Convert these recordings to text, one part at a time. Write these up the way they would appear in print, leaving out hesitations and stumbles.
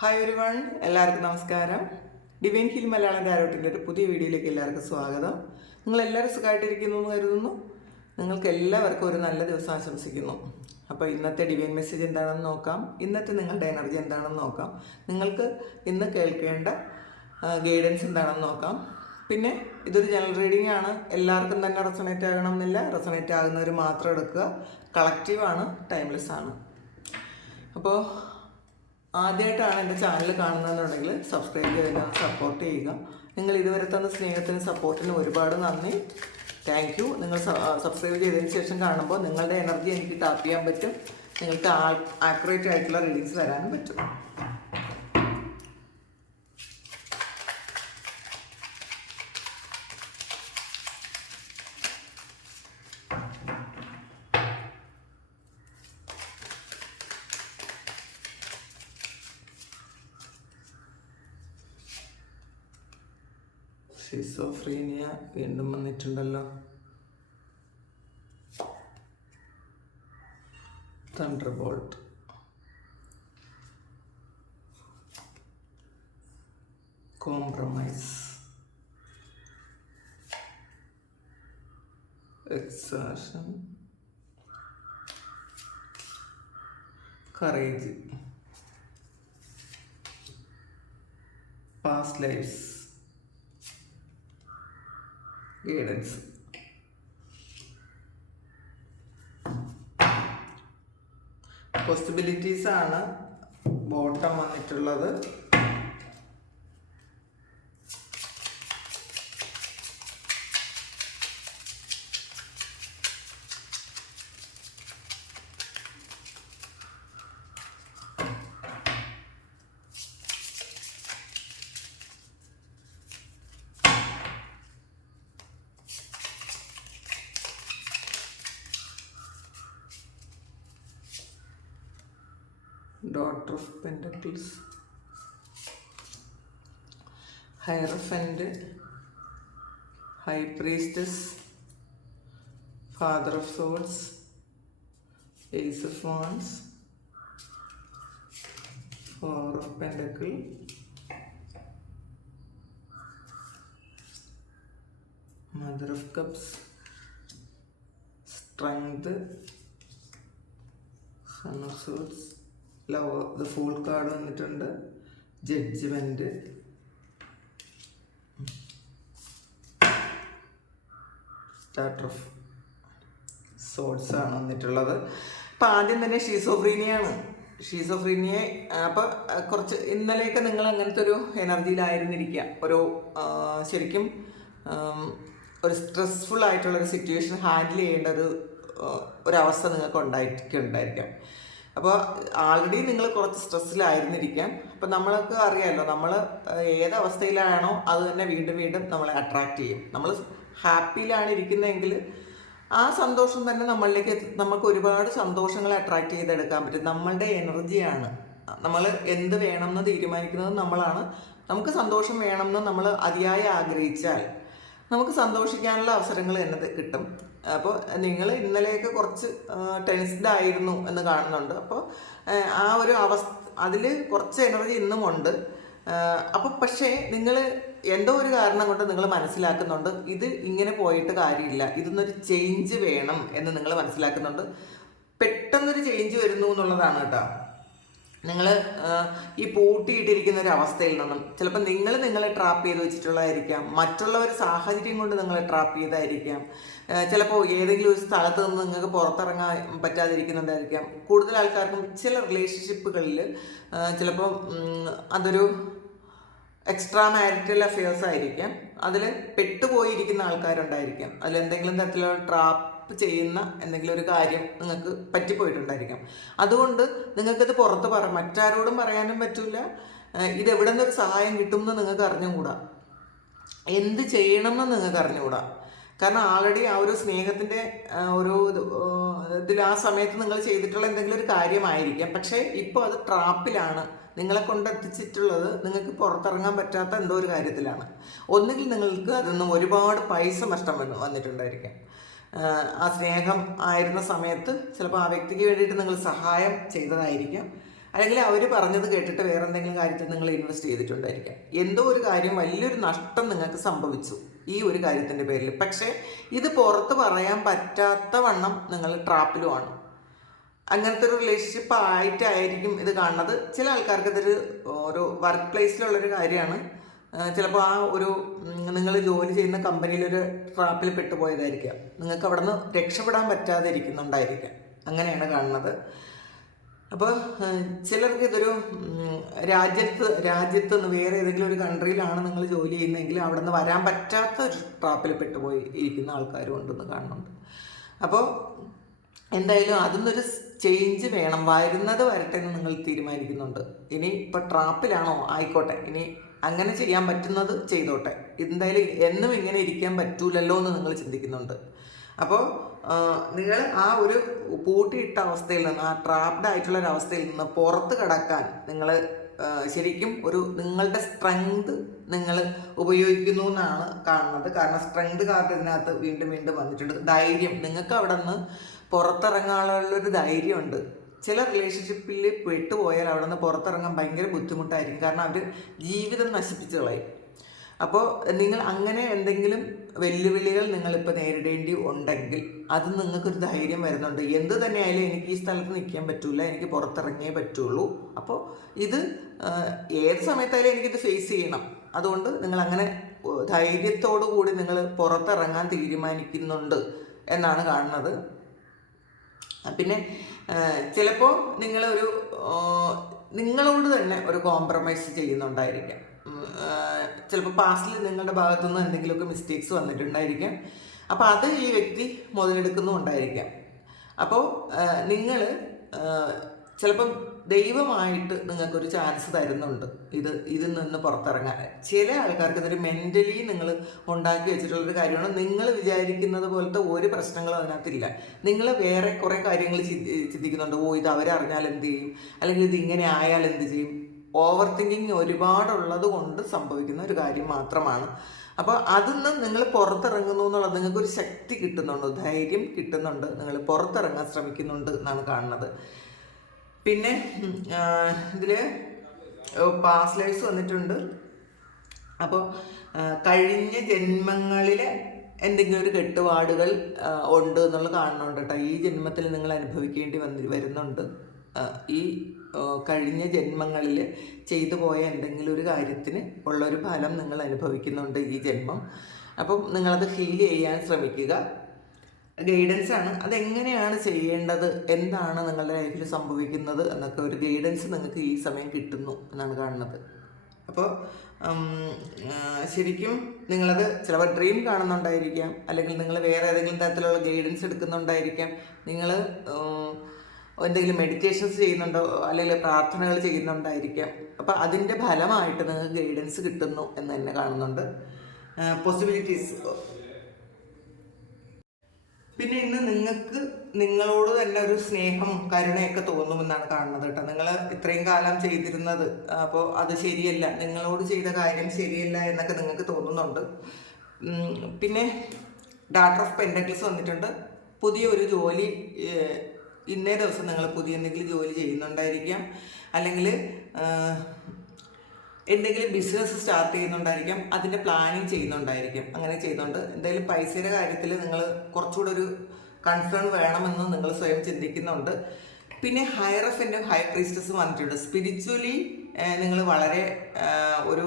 Hi everyone, എല്ലാവർക്കും നമസ്കാരം. Divine hill Malayalam ടാരോട്ടിൻ്റെ ഒരു പുതിയ വീഡിയോയിലേക്ക് എല്ലാവർക്കും സ്വാഗതം. നിങ്ങളെല്ലാവരും സുഖമായിട്ടിരിക്കുന്നു എന്ന് കരുതുന്നു. നിങ്ങൾക്ക് എല്ലാവർക്കും ഒരു നല്ല ദിവസം ആശംസിക്കുന്നു. അപ്പോൾ ഇന്നത്തെ ഡിവൈൻ മെസ്സേജ് എന്താണെന്ന് നോക്കാം. ഇന്നത്തെ നിങ്ങളുടെ എനർജി എന്താണെന്ന് നോക്കാം. നിങ്ങൾക്ക് ഇന്ന് കേൾക്കേണ്ട ഗൈഡൻസ് എന്താണെന്ന് നോക്കാം. പിന്നെ ഇതൊരു ജനറൽ റീഡിംഗ് ആണ്. എല്ലാവർക്കും തന്നെ റെസൊണേറ്റ് ആകണം എന്നില്ല. റെസൊണേറ്റ് ആകുന്നവർ മാത്രം എടുക്കുക. കളക്റ്റീവാണ്, ടൈംലെസ് ആണ്. അപ്പോൾ ആദ്യമായിട്ടാണ് എൻ്റെ ചാനൽ കാണുന്നതെന്നുണ്ടെങ്കിൽ സബ്സ്ക്രൈബ് ചെയ്ത് സപ്പോർട്ട് ചെയ്യുക. നിങ്ങൾ ഇതുവരെ തന്ന സ്നേഹത്തിനും സപ്പോർട്ടിനും ഒരുപാട് നന്ദി. Thank you. നിങ്ങൾ സബ്സ്ക്രൈബ് ചെയ്തതിന് ശേഷം കാണുമ്പോൾ നിങ്ങളുടെ എനർജി എനിക്ക് ടാപ്പ് ചെയ്യാൻ പറ്റും. നിങ്ങൾക്ക് ആക്യുറേറ്റ് ആയിട്ടുള്ള റീഡിങ്സ് വരാനും പറ്റും. ഷിസോഫ്രീനിയ വീണ്ടും വന്നിട്ടുണ്ടല്ലോ. Thunderbolt, compromise, exhaustion, courage, past lives, guidance. Possibilities ആണ് ബോട്ടം വന്നിട്ടുള്ളത്. Daughter of Pentacles, Hierophant, High Priestess, Father of Swords, Ace of Wands, Four of Pentacles, Mother of Cups, Strength, Son of Swords, love. The fool card വന്നിട്ടുണ്ട്. Judgement, starter of sorts ആണ് വന്നിട്ടുള്ളത്. അപ്പം ആദ്യം തന്നെ ഷീസോഫ്രീനിയാണ്. ഷീസോഫ്രീനിയെ അപ്പോൾ കുറച്ച് ഇന്നലെയൊക്കെ നിങ്ങൾ അങ്ങനത്തെ ഒരു എനർജിയിലായിരുന്നിരിക്കുക. ഒരു ശരിക്കും ഒരു സ്ട്രെസ്ഫുൾ ആയിട്ടുള്ളൊരു സിറ്റുവേഷൻ ഹാൻഡിൽ ചെയ്യേണ്ട ഒരവസ്ഥ നിങ്ങൾക്ക് ഉണ്ടായിരിക്കാം. അപ്പോൾ ആൾറെഡി നിങ്ങൾ കുറച്ച് സ്ട്രെസ്സിലായിരുന്നിരിക്കാം. അപ്പം നമ്മൾക്ക് അറിയാമല്ലോ, നമ്മൾ ഏതവസ്ഥയിലാണോ അത് തന്നെ വീണ്ടും വീണ്ടും നമ്മളെ അട്രാക്റ്റ് ചെയ്യും. നമ്മൾ ഹാപ്പിയിലാണ് ഇരിക്കുന്നതെങ്കിൽ ആ സന്തോഷം തന്നെ നമ്മളിലേക്ക് നമുക്ക് ഒരുപാട് സന്തോഷങ്ങളെ അട്രാക്റ്റ് ചെയ്തെടുക്കാൻ പറ്റും. നമ്മളുടെ എനർജിയാണ്. നമ്മൾ എന്ത് വേണമെന്ന് തീരുമാനിക്കുന്നത് നമ്മളാണ്. നമുക്ക് സന്തോഷം വേണമെന്ന് നമ്മൾ അതിയായി ആഗ്രഹിച്ചാൽ നമുക്ക് സന്തോഷിക്കാനുള്ള അവസരങ്ങൾ തന്നെ കിട്ടും. അപ്പോൾ നിങ്ങൾ ഇന്നലെയൊക്കെ കുറച്ച് ടെൻസ്ഡ് ആയിരുന്നു എന്ന് കാണുന്നുണ്ട്. അപ്പോൾ ആ ഒരു അവസ്ഥ അതിൽ കുറച്ച് എനർജി ഇന്നും ഉണ്ട്. അപ്പോൾ പക്ഷേ നിങ്ങൾ എന്തോ ഒരു കാരണം കൊണ്ട് നിങ്ങൾ മനസ്സിലാക്കുന്നുണ്ട് ഇത് ഇങ്ങനെ പോയിട്ട് കാര്യമില്ല, ഇതിന്നൊരു ചേഞ്ച് വേണം എന്ന് നിങ്ങൾ മനസ്സിലാക്കുന്നുണ്ട്. പെട്ടെന്നൊരു ചേഞ്ച് വരുന്നു എന്നുള്ളതാണ് കേട്ടോ. നിങ്ങൾ ഈ പൂട്ടിയിട്ടിരിക്കുന്ന ഒരു അവസ്ഥയിൽ നിന്നും ചിലപ്പോൾ നിങ്ങളെ ട്രാപ്പ് ചെയ്ത് വെച്ചിട്ടുള്ളതായിരിക്കാം. മറ്റുള്ളവർ സാഹചര്യം കൊണ്ട് നിങ്ങളെ ട്രാപ്പ് ചെയ്തായിരിക്കാം. ചിലപ്പോൾ ഏതെങ്കിലും ഒരു സ്ഥലത്ത് നിന്ന് നിങ്ങൾക്ക് പുറത്തിറങ്ങാൻ പറ്റാതിരിക്കുന്നതായിരിക്കാം. കൂടുതൽ ആൾക്കാർക്കും ചില റിലേഷൻഷിപ്പുകളിൽ ചിലപ്പം അതൊരു എക്സ്ട്രാ മാരിറ്റൽ അഫെയർസ് ആയിരിക്കാം. അതിൽ പെട്ടുപോയിരിക്കുന്ന ആൾക്കാരുണ്ടായിരിക്കാം. അതിലെന്തെങ്കിലും തരത്തിലുള്ള ട്രാപ്പ് ചെയ്യുന്ന എന്തെങ്കിലും ഒരു കാര്യം നിങ്ങൾക്ക് പറ്റിപ്പോയിട്ടുണ്ടായിരിക്കാം. അതുകൊണ്ട് നിങ്ങൾക്കത് പുറത്ത് മറ്റാരോടും പറയാനും പറ്റില്ല. ഇതെവിടെ നിന്നൊരു സഹായം കിട്ടുമെന്ന് നിങ്ങൾക്ക് അറിഞ്ഞുകൂടാ. എന്ത് ചെയ്യണമെന്ന് നിങ്ങൾക്ക് അറിഞ്ഞുകൂടാ. കാരണം ആൾറെഡി ആ ഒരു സ്നേഹത്തിൻ്റെ ഒരു ഇതിൽ ആ സമയത്ത് നിങ്ങൾ ചെയ്തിട്ടുള്ള എന്തെങ്കിലും ഒരു കാര്യമായിരിക്കാം. പക്ഷേ ഇപ്പോൾ അത് ട്രാപ്പിലാണ്. നിങ്ങളെ കൊണ്ട് എത്തിച്ചിട്ടുള്ളത് നിങ്ങൾക്ക് പുറത്തിറങ്ങാൻ പറ്റാത്ത എന്തോ ഒരു കാര്യത്തിലാണ്. ഒന്നുകിൽ നിങ്ങൾക്ക് അതിൽ നിന്ന് ഒരുപാട് പൈസ നഷ്ടം വന്നിട്ടുണ്ടായിരിക്കാം. ആ സ്നേഹം ആയിരുന്ന സമയത്ത് ചിലപ്പോൾ ആ വ്യക്തിക്ക് വേണ്ടിയിട്ട് നിങ്ങൾ സഹായം ചെയ്തതായിരിക്കാം. അല്ലെങ്കിൽ അവർ പറഞ്ഞത് കേട്ടിട്ട് വേറെ എന്തെങ്കിലും കാര്യത്തിൽ നിങ്ങൾ ഇൻവെസ്റ്റ് ചെയ്തിട്ടുണ്ടായിരിക്കാം. എന്തോ ഒരു കാര്യം വലിയൊരു നഷ്ടം നിങ്ങൾക്ക് സംഭവിച്ചു ഈ ഒരു കാര്യത്തിൻ്റെ പേരിൽ. പക്ഷേ ഇത് പുറത്ത് പറയാൻ പറ്റാത്ത വണ്ണം നിങ്ങൾ ട്രാപ്പിലുമാണ്. അങ്ങനത്തെ ഒരു റിലേഷൻഷിപ്പ് ആയിട്ടായിരിക്കും ഇത് കാണുന്നത്. ചില ആൾക്കാർക്ക് ഇതൊരു ഒരു വർക്ക് പ്ലേസിലുള്ളൊരു കാര്യമാണ്. ചിലപ്പോൾ ആ ഒരു നിങ്ങൾ ജോലി ചെയ്യുന്ന കമ്പനിയിലൊരു ട്രാപ്പിൽ പെട്ടുപോയതായിരിക്കാം. നിങ്ങൾക്ക് അവിടെ നിന്ന് രക്ഷപ്പെടാൻ പറ്റാതെ ഇരിക്കുന്നുണ്ടായിരിക്കാം. അങ്ങനെയാണ് കാണുന്നത്. അപ്പോൾ ചിലർക്ക് ഇതൊരു രാജ്യത്ത് നിന്ന് വേറെ ഏതെങ്കിലും ഒരു കൺട്രിയിലാണ് നിങ്ങൾ ജോലി ചെയ്യുന്നതെങ്കിൽ അവിടെ നിന്ന് വരാൻ പറ്റാത്ത ഒരു ട്രാപ്പിൽ പെട്ടുപോയി ഇരിക്കുന്ന ആൾക്കാരും ഉണ്ടെന്ന് കാണുന്നുണ്ട്. അപ്പോൾ എന്തായാലും അതിന്നൊരു ചേഞ്ച് വേണം, വരുന്നത് വരട്ടെ എന്ന് നിങ്ങൾ തീരുമാനിക്കുന്നുണ്ട്. ഇനി ഇപ്പോൾ ട്രാപ്പിലാണോ ആയിക്കോട്ടെ, ഇനി അങ്ങനെ ചെയ്യാൻ പറ്റുന്നത് ചെയ്തോട്ടെ, എന്തായാലും എന്നും ഇങ്ങനെ ഇരിക്കാൻ പറ്റൂലല്ലോ എന്ന് നിങ്ങൾ ചിന്തിക്കുന്നുണ്ട്. അപ്പോൾ നിങ്ങൾ ആ ഒരു പൂട്ടിയിട്ട അവസ്ഥയിൽ നിന്ന്, ആ ട്രാപ്ഡ് ആയിട്ടുള്ള ഒരു അവസ്ഥയിൽ നിന്ന് പുറത്ത് കടക്കാൻ നിങ്ങൾ ശരിക്കും നിങ്ങളുടെ സ്ട്രെങ്ത് നിങ്ങൾ ഉപയോഗിക്കുന്നു എന്നാണ് കാണുന്നത്. കാരണം സ്ട്രെങ്ത് കാർഡ് ഇതിനകത്ത് വീണ്ടും വീണ്ടും വന്നിട്ടുണ്ട്. ധൈര്യം, നിങ്ങൾക്ക് അവിടെ നിന്ന് പുറത്തിറങ്ങാനുള്ളൊരു ധൈര്യമുണ്ട്. ചില റിലേഷൻഷിപ്പിൽ പെട്ടുപോയാൽ അവിടെ നിന്ന് പുറത്തിറങ്ങാൻ ഭയങ്കര ബുദ്ധിമുട്ടായിരിക്കും. കാരണം അവർ ജീവിതം നശിപ്പിച്ച് കളയും. അപ്പോൾ നിങ്ങൾ അങ്ങനെ എന്തെങ്കിലും വെല്ലുവിളികൾ നിങ്ങളിപ്പോൾ നേരിടേണ്ടി ഉണ്ടെങ്കിൽ അത് നിങ്ങൾക്കൊരു ധൈര്യം വരുന്നുണ്ട്. എന്ത് തന്നെയായാലും എനിക്ക് ഈ സ്ഥലത്ത് നിൽക്കാൻ പറ്റില്ല, എനിക്ക് പുറത്തിറങ്ങിയേ പറ്റുള്ളൂ. അപ്പോൾ ഇത് ഏത് സമയത്തായാലും എനിക്കിത് ഫേസ് ചെയ്യണം. അതുകൊണ്ട് നിങ്ങളങ്ങനെ ധൈര്യത്തോടു കൂടി നിങ്ങൾ പുറത്തിറങ്ങാൻ തീരുമാനിക്കുന്നുണ്ട് എന്നാണ് കാണുന്നത്. പിന്നെ ചിലപ്പോൾ നിങ്ങളോട് തന്നെ ഒരു കോംപ്രമൈസ് ചെയ്യുന്നുണ്ടായിരിക്കാം. ചിലപ്പോൾ പാസ്റ്റിൽ നിങ്ങളുടെ ഭാഗത്തുനിന്ന് എന്തെങ്കിലുമൊക്കെ മിസ്റ്റേക്സ് വന്നിട്ടുണ്ടായിരിക്കാം. അപ്പോൾ അത് ഈ വ്യക്തി മുതലെടുക്കുന്നുണ്ടായിരിക്കാം. അപ്പോൾ നിങ്ങൾ ചിലപ്പം ദൈവമായിട്ട് നിങ്ങൾക്കൊരു ചാൻസ് തരുന്നുണ്ട് ഇതിൽ നിന്ന് പുറത്തിറങ്ങാൻ. ചില ആൾക്കാർക്ക് ഇതൊരു മെൻ്റലി നിങ്ങൾ ഉണ്ടാക്കി വെച്ചിട്ടുള്ളൊരു കാര്യമാണ്. നിങ്ങൾ വിചാരിക്കുന്നത് പോലത്തെ ഒരു പ്രശ്നങ്ങളും അതിനകത്തില്ല. നിങ്ങൾ വേറെ കുറേ കാര്യങ്ങൾ ചിന്തിക്കുന്നുണ്ട്. ഇത് അവരറിഞ്ഞാൽ എന്ത് ചെയ്യും, അല്ലെങ്കിൽ ഇത് ഇങ്ങനെ ആയാൽ എന്ത് ചെയ്യും. ഓവർ തിങ്കിങ് ഒരുപാടുള്ളത് കൊണ്ട് സംഭവിക്കുന്ന ഒരു കാര്യം മാത്രമാണ്. അപ്പോൾ അതിൽ നിന്ന് നിങ്ങൾ പുറത്തിറങ്ങുന്നു എന്നുള്ളത് നിങ്ങൾക്കൊരു ശക്തി കിട്ടുന്നുണ്ട്, ധൈര്യം കിട്ടുന്നുണ്ട്, നിങ്ങൾ പുറത്തിറങ്ങാൻ ശ്രമിക്കുന്നുണ്ട് എന്നാണ് കാണുന്നത്. പിന്നെ ഇതിൽ പാസ്റ്റ് ലൈഫ്സ് വന്നിട്ടുണ്ട്. അപ്പോൾ കഴിഞ്ഞ ജന്മങ്ങളിൽ എന്തെങ്കിലും ഒരു കെട്ടുപാടുകൾ ഉണ്ട് എന്നുള്ളത് കാണുന്നുണ്ട് കേട്ടോ. ഈ ജന്മത്തിൽ നിങ്ങൾ അനുഭവിക്കേണ്ടി വരുന്നുണ്ട്. ഈ കഴിഞ്ഞ ജന്മങ്ങളിൽ ചെയ്തു പോയ എന്തെങ്കിലും ഒരു കാര്യത്തിന് ഉള്ളൊരു ഫലം നിങ്ങൾ അനുഭവിക്കുന്നുണ്ട് ഈ ജന്മം. അപ്പം നിങ്ങളത് ഹീൽ ചെയ്യാൻ ശ്രമിക്കുക. ഗൈഡൻസ് ആണ്, അതെങ്ങനെയാണ് ചെയ്യേണ്ടത്, എന്താണ് നിങ്ങളുടെ ലൈഫിൽ സംഭവിക്കുന്നത് എന്നൊക്കെ ഒരു ഗൈഡൻസ് നിങ്ങൾക്ക് ഈ സമയം കിട്ടുന്നു എന്നാണ് കാണുന്നത്. അപ്പോൾ ശരിക്കും നിങ്ങളത് ചിലപ്പോൾ ഡ്രീം കാണുന്നുണ്ടായിരിക്കാം, അല്ലെങ്കിൽ നിങ്ങൾ വേറെ ഏതെങ്കിലും തരത്തിലുള്ള ഗൈഡൻസ് എടുക്കുന്നുണ്ടായിരിക്കാം. നിങ്ങൾ എന്തെങ്കിലും മെഡിറ്റേഷൻസ് ചെയ്യുന്നുണ്ടോ, അല്ലെങ്കിൽ പ്രാർത്ഥനകൾ ചെയ്യുന്നുണ്ടായിരിക്കാം. അപ്പോൾ അതിൻ്റെ ഫലമായിട്ട് നിങ്ങൾക്ക് ഗൈഡൻസ് കിട്ടുന്നു എന്ന് തന്നെ കാണുന്നുണ്ട്. പോസിബിലിറ്റീസ്. പിന്നെ ഇന്ന് നിങ്ങൾക്ക് നിങ്ങളോട് തന്നെ ഒരു സ്നേഹം കരുണയൊക്കെ തോന്നുമെന്നാണ് കാണുന്നത് കേട്ടോ. നിങ്ങൾ ഇത്രയും കാലം ചെയ്തിരുന്നത് അപ്പോൾ അത് ശരിയല്ല, നിങ്ങളോട് ചെയ്ത കാര്യം ശരിയല്ല എന്നൊക്കെ നിങ്ങൾക്ക് തോന്നുന്നുണ്ട്. പിന്നെ ഡാറ്റർ ഓഫ് പെൻറ്റക്കിൾസ് വന്നിട്ടുണ്ട്. പുതിയൊരു ജോലി ഇന്നേ ദിവസം നിങ്ങൾ പുതിയ എന്തെങ്കിലും ജോലി ചെയ്യുന്നുണ്ടായിരിക്കാം, അല്ലെങ്കിൽ എന്തെങ്കിലും ബിസിനസ് സ്റ്റാർട്ട് ചെയ്യുന്നുണ്ടായിരിക്കാം, അതിൻ്റെ പ്ലാനിങ് ചെയ്യുന്നുണ്ടായിരിക്കാം. അങ്ങനെ ചെയ്യുന്നുണ്ട്. എന്തായാലും പൈസയുടെ കാര്യത്തിൽ നിങ്ങൾ കുറച്ചുകൂടെ ഒരു കൺസേൺ വേണമെന്ന് നിങ്ങൾ സ്വയം ചിന്തിക്കുന്നുണ്ട്. പിന്നെ ഹയറഫിൻ്റെ ഹൈ പ്രീസ്റ്റസ് വന്നിട്ടുണ്ട്. സ്പിരിച്വലി നിങ്ങൾ വളരെ ഒരു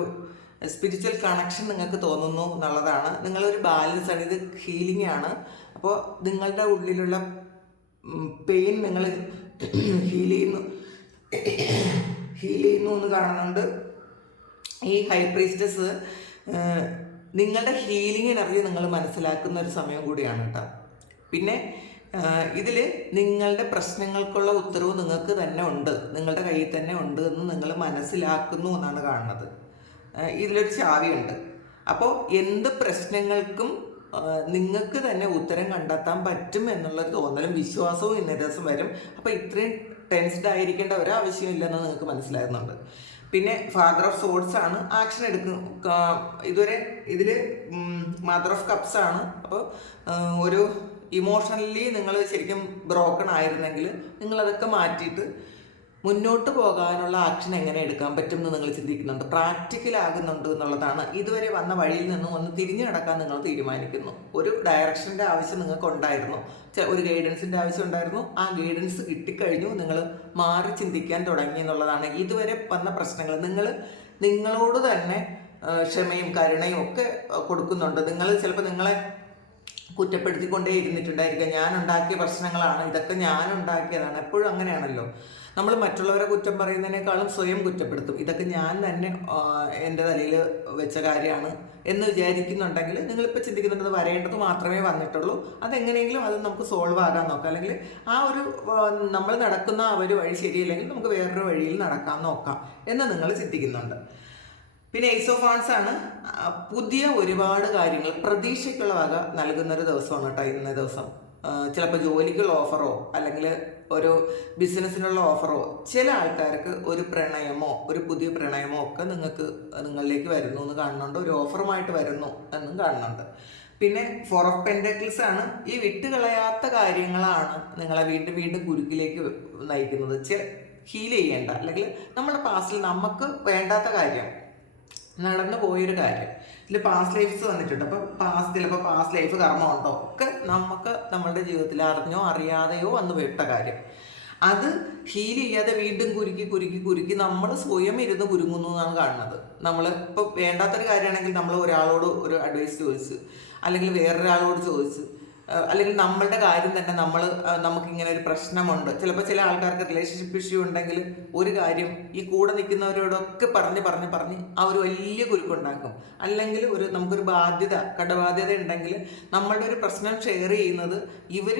സ്പിരിച്വൽ കണക്ഷൻ നിങ്ങൾക്ക് തോന്നുന്നു എന്നുള്ളതാണ്. നിങ്ങളൊരു ബാലൻസ് ആണ്, ഇത് ഹീലിംഗ് ആണ്. അപ്പോൾ നിങ്ങളുടെ ഉള്ളിലുള്ള പെയിൻ നിങ്ങൾ ഹീൽ ചെയ്യുന്നു എന്ന് കാണുന്നുണ്ട്. ഈ ഹൈ പ്രീസ്റ്റസ് നിങ്ങളുടെ ഹീലിംഗ് എനർജി നിങ്ങൾ മനസ്സിലാക്കുന്ന ഒരു സമയം കൂടിയാണ് കേട്ടോ. പിന്നെ ഇതിൽ നിങ്ങളുടെ പ്രശ്നങ്ങൾക്കുള്ള ഉത്തരവ് നിങ്ങൾക്ക് തന്നെ ഉണ്ട്, നിങ്ങളുടെ കയ്യിൽ തന്നെ ഉണ്ട് എന്ന് നിങ്ങൾ മനസ്സിലാക്കുന്നു എന്നാണ് കാണുന്നത്. ഇതിലൊരു ചാവിയുണ്ട്. അപ്പോൾ എന്ത് പ്രശ്നങ്ങൾക്കും നിങ്ങൾക്ക് തന്നെ ഉത്തരം കണ്ടെത്താൻ പറ്റും എന്നുള്ളൊരു തോന്നലും വിശ്വാസവും ഇന്നേ ദിവസം വരും. അപ്പോൾ ഇത്രയും ടെൻസ്ഡ് ആയിരിക്കേണ്ട ഒരാവശ്യമില്ലെന്ന് നിങ്ങൾക്ക് മനസ്സിലാകുന്നുണ്ട്. പിന്നെ ഫാദർ ഓഫ് സോഡ്സ് ആണ്, ആക്ഷൻ എടുക്കും. ഇതുവരെ ഇതിൽ മദർ ഓഫ് കപ്സ് ആണ്. അപ്പോൾ ഒരു ഇമോഷണലി നിങ്ങൾ ശരിക്കും ബ്രോക്കൺ ആയിരുന്നെങ്കിൽ നിങ്ങളതൊക്കെ മാറ്റിയിട്ട് മുന്നോട്ട് പോകാനുള്ള ആക്ഷൻ എങ്ങനെ എടുക്കാൻ പറ്റും എന്ന് നിങ്ങൾ ചിന്തിക്കുന്നുണ്ട്, പ്രാക്ടിക്കൽ ആകുന്നുണ്ട് എന്നുള്ളതാണ്. ഇതുവരെ വന്ന വഴിയിൽ നിന്നും ഒന്ന് തിരിഞ്ഞു നടക്കാൻ നിങ്ങൾ തീരുമാനിക്കുന്നു. ഒരു ഡയറക്ഷൻ്റെ ആവശ്യം നിങ്ങൾക്ക് ഉണ്ടായിരുന്നു, ഒരു ഗൈഡൻസിൻ്റെ ആവശ്യം ഉണ്ടായിരുന്നു. ആ ഗൈഡൻസ് കിട്ടിക്കഴിഞ്ഞു, നിങ്ങൾ മാറി ചിന്തിക്കാൻ തുടങ്ങി എന്നുള്ളതാണ്. ഇതുവരെ വന്ന പ്രശ്നങ്ങൾ നിങ്ങളോട് തന്നെ ക്ഷമയും കരുണയും ഒക്കെ കൊടുക്കുന്നുണ്ട്. നിങ്ങൾ ചിലപ്പോൾ നിങ്ങളെ കുറ്റപ്പെടുത്തിക്കൊണ്ടേ ഇരുന്നിട്ടുണ്ടായിരിക്കുക. ഞാൻ ഉണ്ടാക്കിയ പ്രശ്നങ്ങളാണ് ഇതൊക്കെ, ഞാൻ ഉണ്ടാക്കിയതാണ്. എപ്പോഴും അങ്ങനെയാണല്ലോ, നമ്മൾ മറ്റുള്ളവരെ കുറ്റം പറയുന്നതിനേക്കാളും സ്വയം കുറ്റപ്പെടുത്തും. ഇതൊക്കെ ഞാൻ തന്നെ എൻ്റെ തലയിൽ വെച്ച കാര്യമാണ് എന്ന് വിചാരിക്കുന്നുണ്ടെങ്കിൽ നിങ്ങളിപ്പോൾ ചിന്തിക്കുന്നുണ്ട് അത് വരേണ്ടത് മാത്രമേ വന്നിട്ടുള്ളൂ, അതെങ്ങനെയെങ്കിലും അത് നമുക്ക് സോൾവ് ആകാൻ നോക്കാം. അല്ലെങ്കിൽ ആ ഒരു നമ്മൾ നടക്കുന്ന ആ ഒരു വഴി ശരിയല്ലെങ്കിൽ നമുക്ക് വേറൊരു വഴിയിൽ നടക്കാൻ നോക്കാം എന്ന് നിങ്ങൾ ചിന്തിക്കുന്നുണ്ട്. പിന്നെ ഏസ് ഓഫ് വാണ്ട്സ് ആണ്. പുതിയ ഒരുപാട് കാര്യങ്ങൾ പ്രതീക്ഷയ്ക്കുള്ള വക നൽകുന്നൊരു ദിവസമാണ് കേട്ടോ ഇന്ന ദിവസം. ചിലപ്പോൾ ജോലിക്കുള്ള ഓഫറോ അല്ലെങ്കിൽ ഒരു ബിസിനസ്സിനുള്ള ഓഫറോ, ചില ആൾക്കാർക്ക് ഒരു പ്രണയമോ ഒരു പുതിയ പ്രണയമോ ഒക്കെ നിങ്ങളിലേക്ക് വരുന്നു എന്ന് കാണുന്നുണ്ട്. ഒരു ഓഫറുമായിട്ട് വരുന്നു എന്നും കാണുന്നുണ്ട്. പിന്നെ 4 ഓഫ് പെൻറ്റക്കിൾസ് ആണ്. ഈ വിട്ടുകളയാത്ത കാര്യങ്ങളാണ് നിങ്ങളെ വീണ്ടും വീണ്ടും കുരുക്കിലേക്ക് നയിക്കുന്നത്. ഹീൽ ചെയ്യേണ്ട അല്ലെങ്കിൽ നമ്മുടെ പാസ്റ്റിൽ നമുക്ക് വേണ്ടാത്ത കാര്യം, നടന്നു പോയൊരു കാര്യം, ഇതിൽ പാസ്റ്റ് ലൈഫ്സ് വന്നിട്ടുണ്ട്. അപ്പോൾ ചിലപ്പോൾ പാസ്റ്റ് ലൈഫ് കർമ്മമുണ്ടോ ഒക്കെ നമുക്ക് നമ്മളുടെ ജീവിതത്തിൽ അറിഞ്ഞോ അറിയാതെയോ വന്നു വിട്ട കാര്യം, അത് ഹീൽ ചെയ്യാതെ വീണ്ടും കുരുക്കി നമ്മൾ സ്വയം ഇരുന്ന് കുരുങ്ങുന്നു എന്നാണ് കാണുന്നത്. നമ്മൾ ഇപ്പോൾ വേണ്ടാത്തൊരു കാര്യമാണെങ്കിൽ നമ്മൾ ഒരാളോട് ഒരു അഡ്വൈസ് ചോദിച്ച്, അല്ലെങ്കിൽ വേറൊരാളോട് ചോദിച്ച്, അല്ലെങ്കിൽ നമ്മളുടെ കാര്യം തന്നെ നമുക്കിങ്ങനെ ഒരു പ്രശ്നമുണ്ട്. ചിലപ്പോൾ ചില ആൾക്കാർക്ക് റിലേഷൻഷിപ്പ് ഇഷ്യൂ ഉണ്ടെങ്കിൽ ഒരു കാര്യം ഈ കൂടെ നിൽക്കുന്നവരോടൊക്കെ പറഞ്ഞ് ആ ഒരു വലിയ കുരുക്കുണ്ടാക്കും. അല്ലെങ്കിൽ നമുക്കൊരു കടബാധ്യത ഉണ്ടെങ്കിൽ നമ്മളുടെ ഒരു പ്രശ്നം ഷെയർ ചെയ്യുന്നത് ഇവർ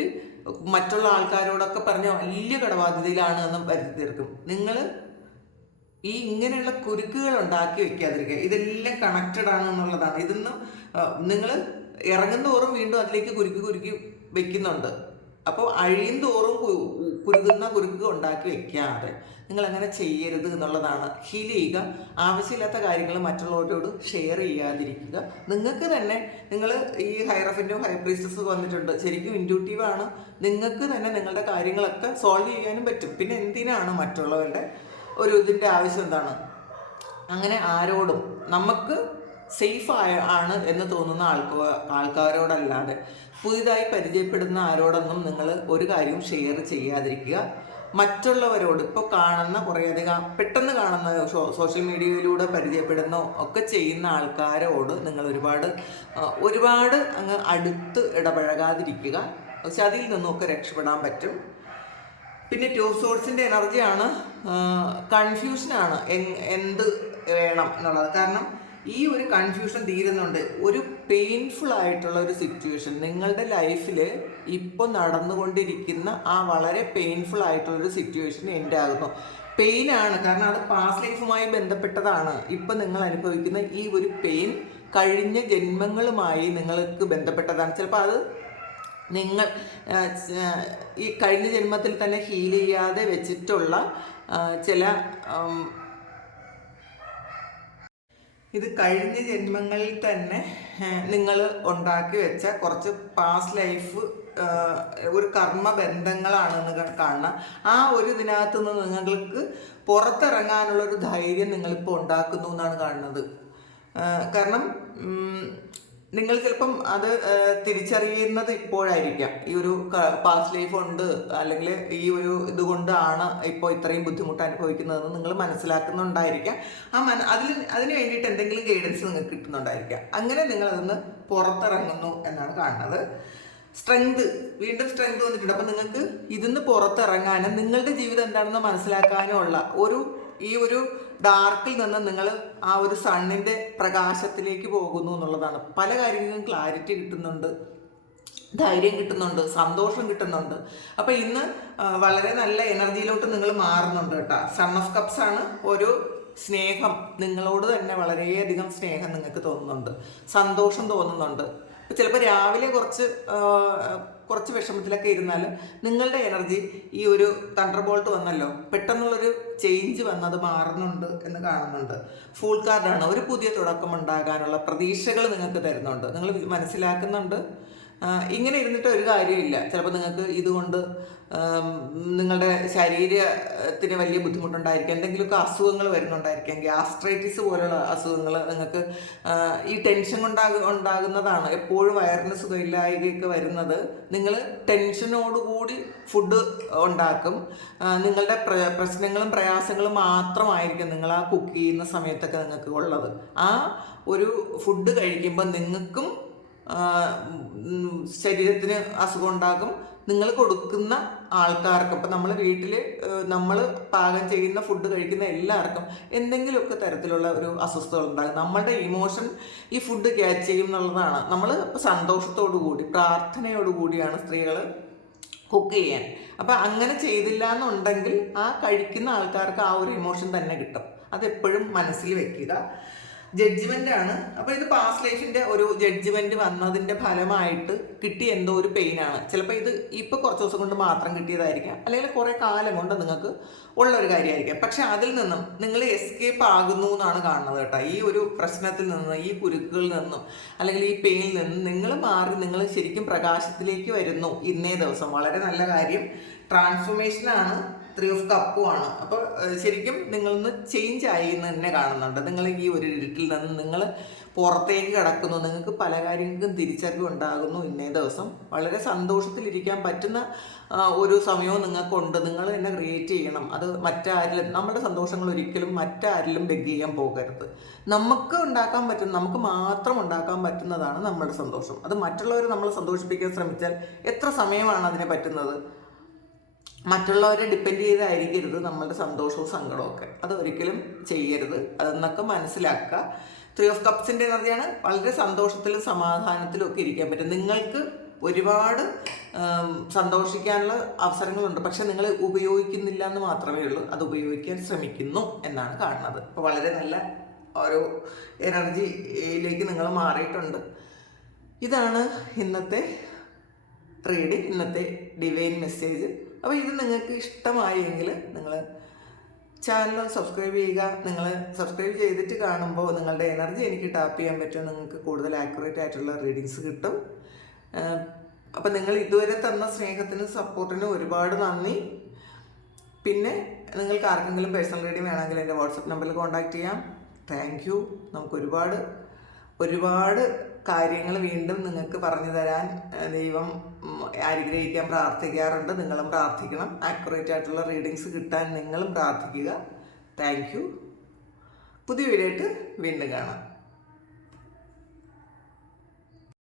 മറ്റുള്ള ആൾക്കാരോടൊക്കെ പറഞ്ഞ വലിയ കടബാധ്യതയിലാണ് എന്ന് വരുത്തി തീർക്കും. നിങ്ങൾ ഇങ്ങനെയുള്ള കുരുക്കുകൾ ഉണ്ടാക്കി വെക്കാതിരിക്കുക. ഇതെല്ലാം കണക്റ്റഡ് ആണ് എന്നുള്ളതാണ്. ഇതൊന്നും നിങ്ങൾ ഇറങ്ങും തോറും വീണ്ടും അതിലേക്ക് കുരുക്കി വെക്കുന്നുണ്ട്. അപ്പോൾ അഴിയും തോറും കുരുക്ക് ഉണ്ടാക്കി വെക്കാതെ നിങ്ങൾ അങ്ങനെ ചെയ്യരുത് എന്നുള്ളതാണ്. ഹീൽ ചെയ്യുക, ആവശ്യമില്ലാത്ത കാര്യങ്ങൾ മറ്റുള്ളവരോട് ഷെയർ ചെയ്യാതിരിക്കുക. നിങ്ങൾക്ക് തന്നെ ഈ ഹൈറഫിൻ്റെയും ഹൈ പ്രീസ്റ്റസും വന്നിട്ടുണ്ട്, ശരിക്കും ഇൻറ്റ്യൂട്ടീവാണ്. നിങ്ങൾക്ക് തന്നെ നിങ്ങളുടെ കാര്യങ്ങളൊക്കെ സോൾവ് ചെയ്യാനും പറ്റും. പിന്നെ എന്തിനാണ് മറ്റുള്ളവരുടെ ഇതിൻ്റെ ആവശ്യം എന്താണ്? അങ്ങനെ ആരോടും നമുക്ക് സേഫ് ആണ് എന്ന് തോന്നുന്ന ആൾക്കാരോടല്ലാതെ പുതിയതായി പരിചയപ്പെടുന്ന ആരോടൊന്നും നിങ്ങൾ ഒരു കാര്യവും ഷെയർ ചെയ്യാതിരിക്കുക. മറ്റുള്ളവരോട് ഇപ്പോൾ കാണുന്ന കുറേയധികം പെട്ടെന്ന് കാണുന്ന സോഷ്യൽ മീഡിയയിലൂടെ പരിചയപ്പെടുന്ന ഒക്കെ ചെയ്യുന്ന ആൾക്കാരോട് നിങ്ങൾ ഒരുപാട് അങ്ങ് അടുത്ത് ഇടപഴകാതിരിക്കുക. പക്ഷെ അതിൽ നിന്നൊക്കെ രക്ഷപ്പെടാൻ പറ്റും. പിന്നെ 2 ഓഫ് സോർഡ്സിൻ്റെ എനർജിയാണ്. കൺഫ്യൂഷനാണ് എന്ത് വേണം എന്നുള്ളത്. കാരണം ഈ ഒരു കൺഫ്യൂഷൻ തീരുന്നുണ്ട്. ഒരു പെയിൻഫുൾ ആയിട്ടുള്ള ഒരു സിറ്റുവേഷൻ നിങ്ങളുടെ ലൈഫിൽ ഇപ്പോൾ നടന്നുകൊണ്ടിരിക്കുന്ന ആ വളരെ പെയിൻഫുൾ ആയിട്ടുള്ളൊരു സിറ്റുവേഷൻ എൻഡ് ആകുന്നു. പെയിനാണ്, കാരണം അത് പാസ്റ്റ് ലൈഫുമായി ബന്ധപ്പെട്ടതാണ്. ഇപ്പം നിങ്ങൾ അനുഭവിക്കുന്ന ഈ ഒരു പെയിൻ കഴിഞ്ഞ ജന്മങ്ങളുമായി നിങ്ങൾക്ക് ബന്ധപ്പെട്ടതാണ്. ചിലപ്പോൾ അത് നിങ്ങൾ ഈ കഴിഞ്ഞ ജന്മത്തിൽ തന്നെ ഹീൽ ചെയ്യാതെ വെച്ചിട്ടുള്ള ഇത് കഴിഞ്ഞ ജന്മങ്ങളിൽ തന്നെ നിങ്ങൾ ഉണ്ടാക്കി വെച്ച കുറച്ച് പാസ്റ്റ് ലൈഫ് ഒരു കർമ്മബന്ധങ്ങളാണെന്ന് കാണണം. ആ ഒരു ഇതിനകത്ത് നിന്ന് നിങ്ങൾക്ക് പുറത്തിറങ്ങാനുള്ളൊരു ധൈര്യം നിങ്ങളിപ്പോൾ ഉണ്ടാക്കുന്നു എന്നാണ് കാണുന്നത്. കാരണം നിങ്ങൾ ചിലപ്പം അത് തിരിച്ചറിയുന്നത് ഇപ്പോഴായിരിക്കാം. ഈ ഒരു പാസ്റ്റ് ലൈഫ് ഉണ്ട്, അല്ലെങ്കിൽ ഈ ഒരു ഇതുകൊണ്ടാണ് ഇപ്പോൾ ഇത്രയും ബുദ്ധിമുട്ട് അനുഭവിക്കുന്നതെന്ന് നിങ്ങൾ മനസ്സിലാക്കുന്നുണ്ടായിരിക്കാം. അതിന് വേണ്ടിയിട്ട് എന്തെങ്കിലും ഗൈഡൻസ് നിങ്ങൾക്ക് കിട്ടുന്നുണ്ടായിരിക്കാം. അങ്ങനെ നിങ്ങൾ അതൊന്ന് പുറത്തിറങ്ങുന്നു എന്നാണ് കാണുന്നത്. വീണ്ടും സ്ട്രെങ്ത് വന്നിട്ടുണ്ട്. അപ്പം നിങ്ങൾക്ക് ഇതിന്ന് പുറത്തിറങ്ങാനും നിങ്ങളുടെ ജീവിതം എന്താണെന്ന് മനസ്സിലാക്കാനും ഉള്ള ഈ ഒരു ഡാർക്കിൽ നിന്ന് നിങ്ങൾ ആ ഒരു സണ്ണിൻ്റെ പ്രകാശത്തിലേക്ക് പോകുന്നു എന്നുള്ളതാണ്. പല കാര്യങ്ങളും ക്ലാരിറ്റി കിട്ടുന്നുണ്ട്, ധൈര്യം കിട്ടുന്നുണ്ട്, സന്തോഷം കിട്ടുന്നുണ്ട്. അപ്പോൾ ഇന്ന് വളരെ നല്ല എനർജിയിലോട്ട് നിങ്ങൾ മാറുന്നുണ്ട് കേട്ടോ. സൺ ഓഫ് കപ്സ് ആണ്. ഒരു സ്നേഹം, നിങ്ങളോട് തന്നെ വളരെയധികം സ്നേഹം നിങ്ങൾക്ക് തോന്നുന്നുണ്ട്, സന്തോഷം തോന്നുന്നുണ്ട്. ചിലപ്പോൾ രാവിലെ കുറച്ച് വിഷമത്തിലൊക്കെ ഇരുന്നാൽ നിങ്ങളുടെ എനർജി ഈ ഒരു തണ്ടർ ബോൾട്ട് വന്നല്ലോ, പെട്ടെന്നുള്ളൊരു ചേഞ്ച് വന്നത് മാറുന്നുണ്ട് എന്ന് കാണുന്നുണ്ട്. ഫൂൾ കാർഡാണ്. ഒരു പുതിയ തുടക്കം ഉണ്ടാകാനുള്ള പ്രതീക്ഷകൾ നിങ്ങൾക്ക് തരുന്നുണ്ട്. നിങ്ങൾ മനസ്സിലാക്കുന്നുണ്ട് ഇങ്ങനെ ഇരുന്നിട്ട് ഒരു കാര്യമില്ല. ചിലപ്പോൾ നിങ്ങൾക്ക് ഇതുകൊണ്ട് നിങ്ങളുടെ ശരീരത്തിന് വലിയ ബുദ്ധിമുട്ടുണ്ടായിരിക്കാം, എന്തെങ്കിലുമൊക്കെ അസുഖങ്ങൾ വരുന്നുണ്ടായിരിക്കാം, ഗ്യാസ്ട്രൈറ്റിസ് പോലുള്ള അസുഖങ്ങൾ നിങ്ങൾക്ക് ഈ ടെൻഷൻ ഉണ്ടാകുന്നതാണ്. എപ്പോഴും വയറിന് സുഖമില്ലായ്കയൊക്കെ വരുന്നത് നിങ്ങൾ ടെൻഷനോടുകൂടി ഫുഡ് ഉണ്ടാക്കും. നിങ്ങളുടെ പ്രശ്നങ്ങളും പ്രയാസങ്ങളും മാത്രമായിരിക്കും നിങ്ങൾ ആ കുക്ക് ചെയ്യുന്ന സമയത്തൊക്കെ നിങ്ങൾക്ക് ഉള്ളത്. ആ ഒരു ഫുഡ് കഴിക്കുമ്പോൾ നിങ്ങൾക്കും ശരീരത്തിന് അസുഖം ഉണ്ടാകും, നിങ്ങൾ കൊടുക്കുന്ന ആൾക്കാർക്കും. ഇപ്പം നമ്മൾ വീട്ടിൽ നമ്മൾ പാകം ചെയ്യുന്ന ഫുഡ് കഴിക്കുന്ന എല്ലാവർക്കും എന്തെങ്കിലുമൊക്കെ തരത്തിലുള്ള ഒരു അസ്വസ്ഥതകൾ ഉണ്ടാകും. നമ്മളുടെ ഇമോഷൻ ഈ ഫുഡ് ക്യാച്ച് ചെയ്യും എന്നുള്ളതാണ്. നമ്മൾ സന്തോഷത്തോടു കൂടി പ്രാർത്ഥനയോടു കൂടിയാണ് സ്ത്രീകൾ കുക്ക് ചെയ്യാൻ. അപ്പം അങ്ങനെ ചെയ്തില്ല എന്നുണ്ടെങ്കിൽ ആ കഴിക്കുന്ന ആൾക്കാർക്ക് ആ ഒരു ഇമോഷൻ തന്നെ കിട്ടും. അതെപ്പോഴും മനസ്സിൽ വെക്കുക. ജഡ്ജ്മെൻ്റ് ആണ്. അപ്പോൾ ഇത് പാസ്റ്റ് ലൈഫിൻ്റെ ഒരു ജഡ്ജ്മെൻറ്റ് വന്നതിൻ്റെ ഫലമായിട്ട് കിട്ടിയ എന്തോ ഒരു പെയിനാണ്. ചിലപ്പോൾ ഇത് ഇപ്പോൾ കുറച്ച് ദിവസം കൊണ്ട് മാത്രം കിട്ടിയതായിരിക്കാം, അല്ലെങ്കിൽ കുറേ കാലം കൊണ്ട് നിങ്ങൾക്ക് ഉള്ളൊരു കാര്യമായിരിക്കാം. പക്ഷെ അതിൽ നിന്നും നിങ്ങൾ എസ്കേപ്പ് ആകുന്നു എന്നാണ് കാണുന്നത് കേട്ടോ. ഈ ഒരു പ്രശ്നത്തിൽ നിന്ന്, ഈ കുരുക്കുകളിൽ നിന്നും അല്ലെങ്കിൽ ഈ പെയിനിൽ നിന്നും നിങ്ങൾ മാറി നിങ്ങൾ ശരിക്കും പ്രകാശത്തിലേക്ക് വരുന്നു ഇന്നേ ദിവസം. വളരെ നല്ല കാര്യം. ട്രാൻസ്ഫോർമേഷനാണ്. 3 of Cups ആണ്. അപ്പോൾ ശരിക്കും നിങ്ങളൊന്ന് ചേഞ്ച് ആയി എന്ന് തന്നെ കാണുന്നുണ്ട്. നിങ്ങൾ ഈ ഒരു ഇരുട്ടിൽ നിന്ന് നിങ്ങൾ പുറത്തേക്ക് കിടക്കുന്നു. നിങ്ങൾക്ക് പല കാര്യങ്ങൾക്കും തിരിച്ചറിവ് ഉണ്ടാകുന്നു ഇന്നേ ദിവസം. വളരെ സന്തോഷത്തിലിരിക്കാൻ പറ്റുന്ന ഒരു സമയവും നിങ്ങൾക്കുണ്ട്. നിങ്ങൾ തന്നെ ക്രിയേറ്റ് ചെയ്യണം. അത് മറ്റാരിലും, നമ്മുടെ സന്തോഷങ്ങൾ ഒരിക്കലും മറ്റാരിലും ബെഗ് ചെയ്യാൻ പോകരുത്. നമുക്ക് ഉണ്ടാക്കാൻ പറ്റും, നമുക്ക് മാത്രം ഉണ്ടാക്കാൻ പറ്റുന്നതാണ് നമ്മുടെ സന്തോഷം. അത് മറ്റുള്ളവരെ നമ്മൾ സന്തോഷിപ്പിക്കാൻ ശ്രമിച്ചാൽ എത്ര സമയമാണ് അതിനെ പറ്റുന്നത്? മറ്റുള്ളവരെ ഡിപ്പെൻഡ് ചെയ്തായിരിക്കരുത് നമ്മളുടെ സന്തോഷവും സങ്കടവും ഒക്കെ. അത് ഒരിക്കലും ചെയ്യരുത്. അതെന്നൊക്കെ മനസ്സിലാക്കുക. 3 of Cupsൻ്റെ എനർജിയാണ്. വളരെ സന്തോഷത്തിലും സമാധാനത്തിലും ഒക്കെ ഇരിക്കാൻ പറ്റും. നിങ്ങൾക്ക് ഒരുപാട് സന്തോഷിക്കാനുള്ള അവസരങ്ങളുണ്ട്, പക്ഷെ നിങ്ങൾ ഉപയോഗിക്കുന്നില്ല എന്ന് മാത്രമേ ഉള്ളൂ. അത് ഉപയോഗിക്കാൻ ശ്രമിക്കുന്നു എന്നാണ് കാണുന്നത്. അപ്പോൾ വളരെ നല്ല ഒരു എനർജിയിലേക്ക് നിങ്ങൾ മാറിയിട്ടുണ്ട്. ഇതാണ് ഇന്നത്തെ റീഡിങ്, ഇന്നത്തെ ഡിവൈൻ മെസ്സേജ്. അപ്പോൾ ഇത് നിങ്ങൾക്ക് ഇഷ്ടമായെങ്കിൽ നിങ്ങൾ ചാനൽ സബ്സ്ക്രൈബ് ചെയ്യുക. നിങ്ങൾ സബ്സ്ക്രൈബ് ചെയ്തിട്ട് കാണുമ്പോൾ നിങ്ങളുടെ എനർജി എനിക്ക് ടാപ്പ് ചെയ്യാൻ പറ്റും. നിങ്ങൾക്ക് കൂടുതൽ ആക്യുറേറ്റ് ആയിട്ടുള്ള റീഡിങ്സ് കിട്ടും. അപ്പോൾ നിങ്ങൾ ഇതുവരെ തന്ന സ്നേഹത്തിനും സപ്പോർട്ടിനും ഒരുപാട് നന്ദി. പിന്നെ നിങ്ങൾക്ക് ആർക്കെങ്കിലും പേഴ്സണൽ റീഡിങ് വേണമെങ്കിൽ എൻ്റെ വാട്സപ്പ് നമ്പറിൽ കോൺടാക്റ്റ് ചെയ്യാം. Thank you. നമുക്ക് ഒരുപാട് കാര്യങ്ങൾ വീണ്ടും നിങ്ങൾക്ക് പറഞ്ഞു തരാൻ ദൈവം അനുഗ്രഹിക്കാൻ പ്രാർത്ഥിക്കാറുണ്ട്. നിങ്ങളും പ്രാർത്ഥിക്കണം. ആക്യുറേറ്റ് ആയിട്ടുള്ള റീഡിങ്സ് കിട്ടാൻ നിങ്ങളും പ്രാർത്ഥിക്കുക. Thank you. പുതിയ വീഡിയോ ആയിട്ട് വീണ്ടും കാണാം.